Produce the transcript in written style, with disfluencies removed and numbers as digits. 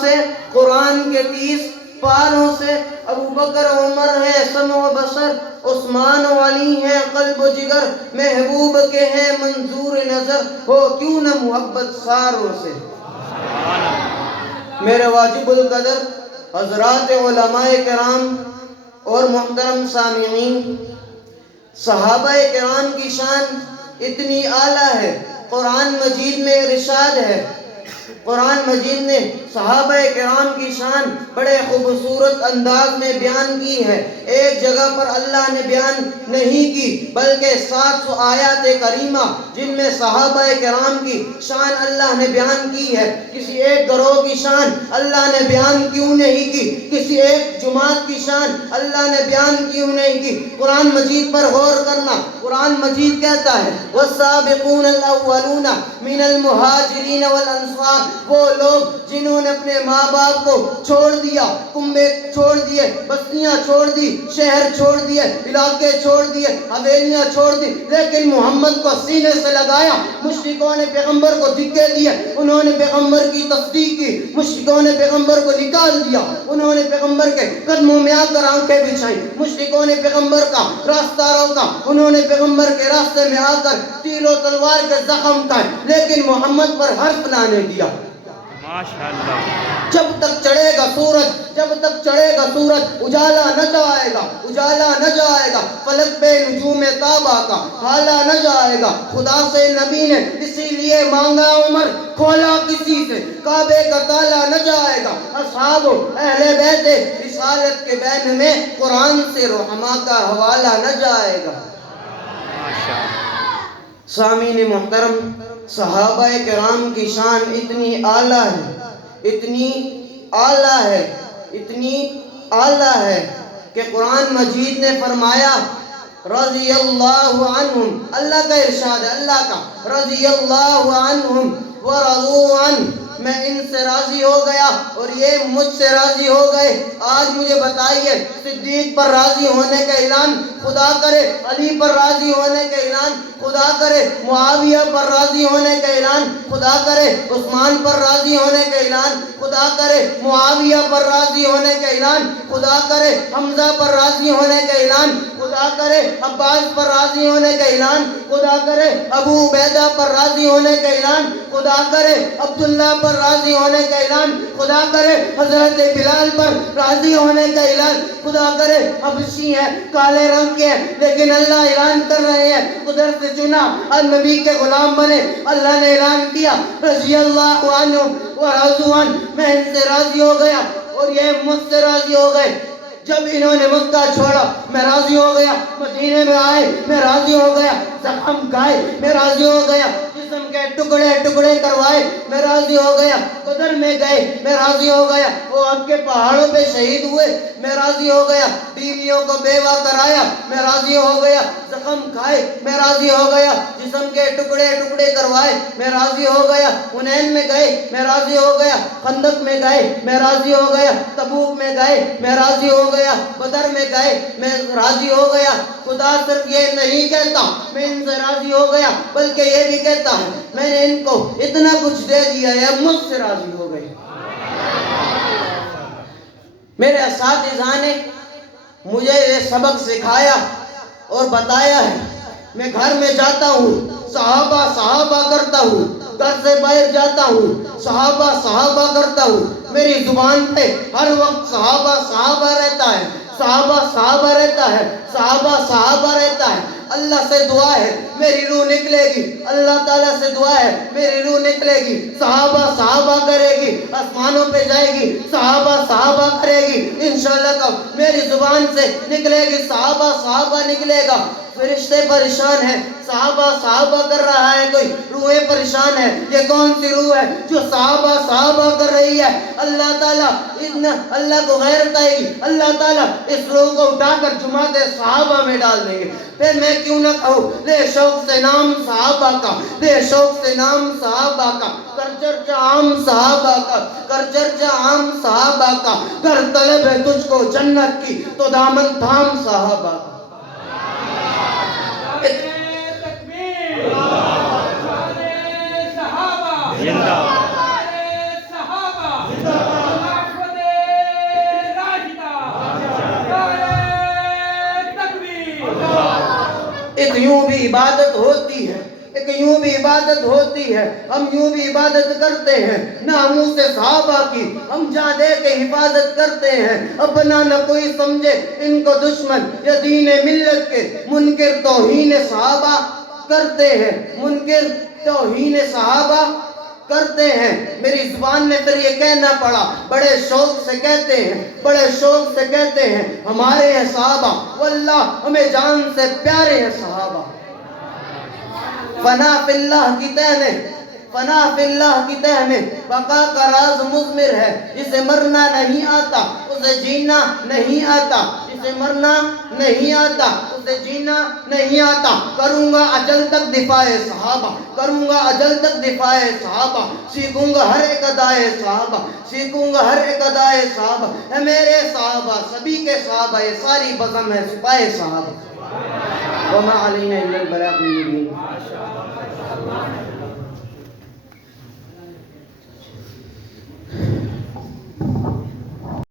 سے قرآن کے 30 پاروں سے ابو بکر عمر ہے سمع و بصر، عثمان و علی ہیں قلب و جگر، محبوب کے ہیں منظور نظر، ہو کیوں نہ محبت ساروں سے۔ میرے واجب القدر حضرات علماء کرام اور محترم سامعین، صحابہ کرام کی شان اتنی اعلیٰ ہے، قرآن مجید میں ارشاد ہے، قرآن مجید نے صحابہ کرام کی شان بڑے خوبصورت انداز میں بیان کی ہے۔ ایک جگہ پر اللہ نے بیان نہیں کی بلکہ 700 آیات کریمہ جن میں صحابہ کرام کی شان اللہ نے بیان کی ہے۔ کسی ایک گروہ کی شان اللہ نے بیان کیوں نہیں کی؟ کسی ایک جماعت کی شان اللہ نے بیان کیوں نہیں کی؟ قرآن مجید پر غور کرنا، قرآن مجید کہتا ہے والسابقون الاولون من المہاجرین والانصار، وہ لوگ جنہوں نے اپنے ماں باپ کو چھوڑ دیا، کنبے چھوڑ دیے، بستیاں چھوڑ دی، شہر چھوڑ دیے، علاقے چھوڑ دیے، حویلیاں چھوڑ دی، لیکن محمد کو سینے سے لگایا۔ مشرکوں نے پیغمبر کو دھکے دیے، انہوں نے پیغمبر کی تصدیق کی، مشرکوں نے پیغمبر کو نکال دیا، انہوں نے پیغمبر کے قدموں میں آ کر آنکھیں بچھائیں، مشرکوں نے پیغمبر کا راستہ روکا، انہوں نے پیغمبر کے راستے میں آ کر تیر و تلوار کے زخم کھائے، لیکن محمد پر حرف نہ نے دیا۔ ماشاءاللہ۔ جب تک چڑھے گا سورج، جب تک چڑھے گا سورج، اجالا نہ جائے گا، اجالا نہ جائے گا، فلک پہ نجوم تابہ کا حالا نہ جائے گا۔ خدا سے نبی نے اسی لیے مانگا عمر، کھولا کسی سے کعبے کا تالا نہ جائے گا۔ اصحاب اہل بیت رسالت کے بین میں قرآن سے رحماء کا حوالہ نہ جائے گا۔ سامعین محترم، صحابہ کرام کی شان اتنی اعلیٰ ہے، اتنی اعلیٰ ہے، اتنی اعلیٰ ہے کہ قرآن مجید نے فرمایا رضی اللہ عنہم، اللہ کا ارشاد ہے، اللہ کا رضی اللہ عنہم ورضوا عنہ، میں ان سے راضی ہو گیا اور یہ مجھ سے راضی ہو گئے۔ آج مجھے بتائیے، صدیق پر راضی ہونے کا اعلان خدا کرے، علی پر راضی ہونے کا اعلان خدا کرے، معاویہ پر راضی ہونے کا اعلان خدا کرے، عثمان پر راضی ہونے کا اعلان خدا کرے، معاویہ پر راضی ہونے کا اعلان خدا کرے، حمزہ پر راضی ہونے کا اعلان خدا کرے، عباس پر راضی ہونے کا اعلان خدا کرے، ابو عبیدہ پر راضی ہونے کا اعلان خدا کرے، عبداللہ پر راضی ہونے کا اعلان خدا کرے، حضرت بلال پر راضی ہونے کا اعلان خدا کرے۔ حبشی ہیں، کالے رنگ کے ہیں، لیکن اللہ اعلان کر رہے ہیں، قدرت سے چنا اور نبی کے غلام بنے۔ اللہ نے اعلان کیا رضی اللہ عنہ ورضوا عنہ، میں ان سے راضی ہو گیا اور یہ مجھ سے راضی ہو گئے۔ جب انہوں نے مکہ چھوڑا میں راضی ہو گیا، مدینے میں آئے میں راضی ہو گیا، زخم کھائے میں راضی ہو گیا، جسم کے ٹکڑے ٹکڑے کروائے میں راضی ہو گیا، بدر میں گئے میں راضی ہو گیا، وہ آپ کے پہاڑوں پہ شہید ہوئے میں راضی ہو گیا، بیویوں کو بیوہ کرایا میں راضی ہو گیا، زخم کھائے میں راضی ہو گیا، جسم کے ٹکڑے ٹکڑے کروائے میں راضی ہو گیا، حنین میں گئے میں راضی ہو گیا، خندق میں گئے میں راضی ہو گیا، تبوک میں گئے میں راضی ہو گیا، بدر میں گئے میں راضی ہو گیا۔ خدا صرف یہ نہیں کہتا میں ان سے راضی ہو گیا، بلکہ یہ بھی کہتا ہے میں نے ان کو اتنا کچھ دے دیا ہے مجھ سے راضی ہو گئے۔ میرے اساتذہ نے مجھے یہ سبق سکھایا اور بتایا ہے، میں گھر میں جاتا ہوں صحابہ صحابہ کرتا ہوں، گھر سے باہر جاتا ہوں صحابہ صحابہ کرتا ہوں، میری زبان پہ ہر وقت صحابہ صحابہ رہتا ہے، صحابہ صحابہ رہتا ہے، صحابہ صحابہ رہتا ہے۔ اللہ سے دعا ہے میری روح نکلے گی، اللہ تعالیٰ سے دعا ہے میری روح نکلے گی، صحابہ صحابہ کرے گی، آسمانوں پہ جائے گی، صحابہ صحابہ کرے گی، انشاءاللہ کب میری زبان سے نکلے گی صحابہ صحابہ نکلے گا۔ فرشتے پریشان ہیں، صحابہ صحابہ کر رہا ہے کوئی، روحیں پریشان ہیں، یہ کون سی روح ہے جو صحابہ صحابہ کر رہی ہے؟ اللہ تعالیٰ اللہ کو غیرت آئے گی، اللہ تعالیٰ اس روح کو اٹھا کر جماعت صحابہ میں ڈال دیں گے۔ پھر میں کیوں نہ کہوں لے شوق سے نام صحابہ کا، لے شوق سے نام صحابہ کا، کر چرچہ عام صحابہ کا، کر چرچہ عام صحابہ کا، کر طلب ہے تجھ کو جنت کی تو دامن تھام صحابہ کا۔ زندہ عبادت ہوتی ہے، ایک یوں بھی عبادت ہوتی ہے، ہم یوں بھی عبادت کرتے ہیں ناموس صحابہ کی، ہم جہاں دے کے حفاظت کرتے ہیں، اپنا نہ کوئی سمجھے ان کو دشمن یا دین ملت کے منکر توہین صحابہ کرتے ہیں، منکر توہین صحابہ کرتے ہیں۔ میری زبان میں پھر یہ کہنا پڑا، بڑے شوق سے کہتے ہیں، بڑے شوق سے کہتے ہیں ہمارے ہیں صحابہ، واللہ ہمیں جان سے پیارے ہیں صحابہ۔ فنا فی اللہ کی تہ میں، فنا فی اللہ کی تہ میں بقا کا راز مضمر ہے، جسے مرنا نہیں آتا اسے جینا نہیں آتا، جسے مرنا نہیں آتا اسے جینا نہیں آتا۔ کروں گا اجل تک دفاع صحابہ، کروں گا اجل تک دفاع صحابہ، سیکھوں گا ہر ایک ادائے صحابہ، سیکھوں گا ہر ایک ادائے صحابہ۔ اے میرے صحابہ، سبھی کے صحابہ، یہ ساری بزم ہے سپاہ صحابہ۔ وما علینا الا البلاغ۔